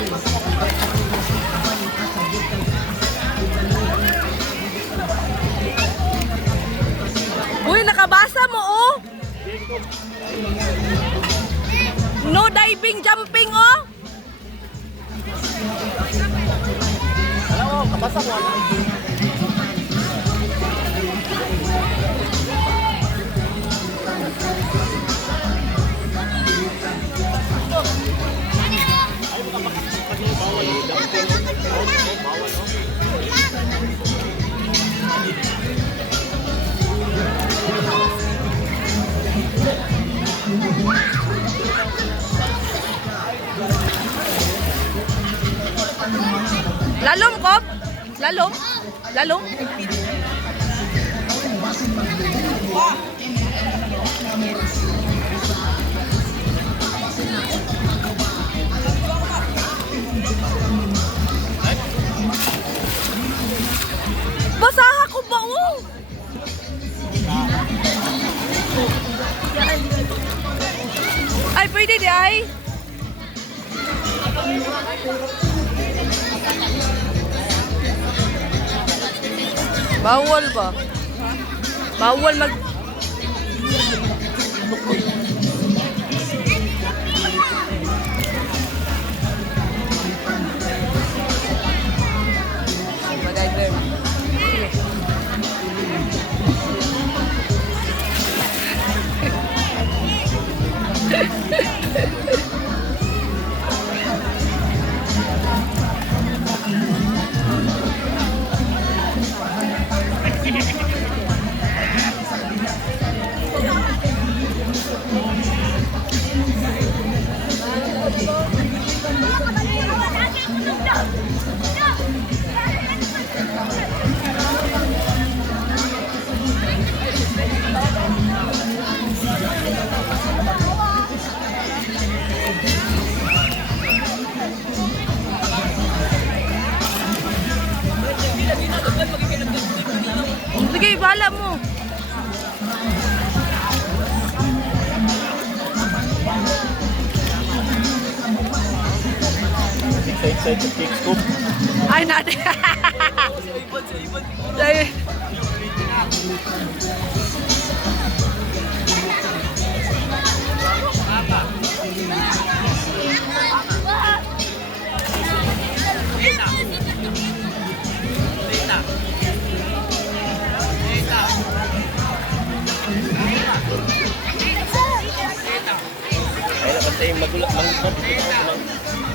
Uy, nakabasa mo oh. No diving, jumping oh. Alam mo, kabasa mo ano? Lalom ko? Lalom? Lalom? Basaha ko ba oh? Ay, pwede di ay. Bawal ba? Bawal mag... Mag-dive. Sige, bahala mo. Excited to take scoop. Ay, natin. Say. Ay, nakantay magulat lang.